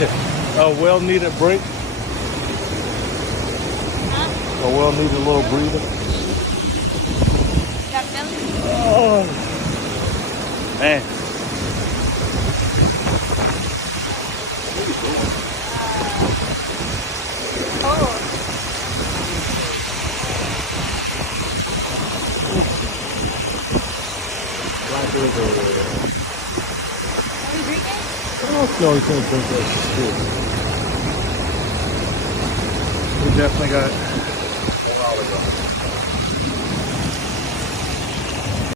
A well-needed break. Huh? A well-needed little breather. Got milk? Oh, man. Oh. Blackberries over there. Are we drinking? Oh, no, you can't drink that shit. We definitely got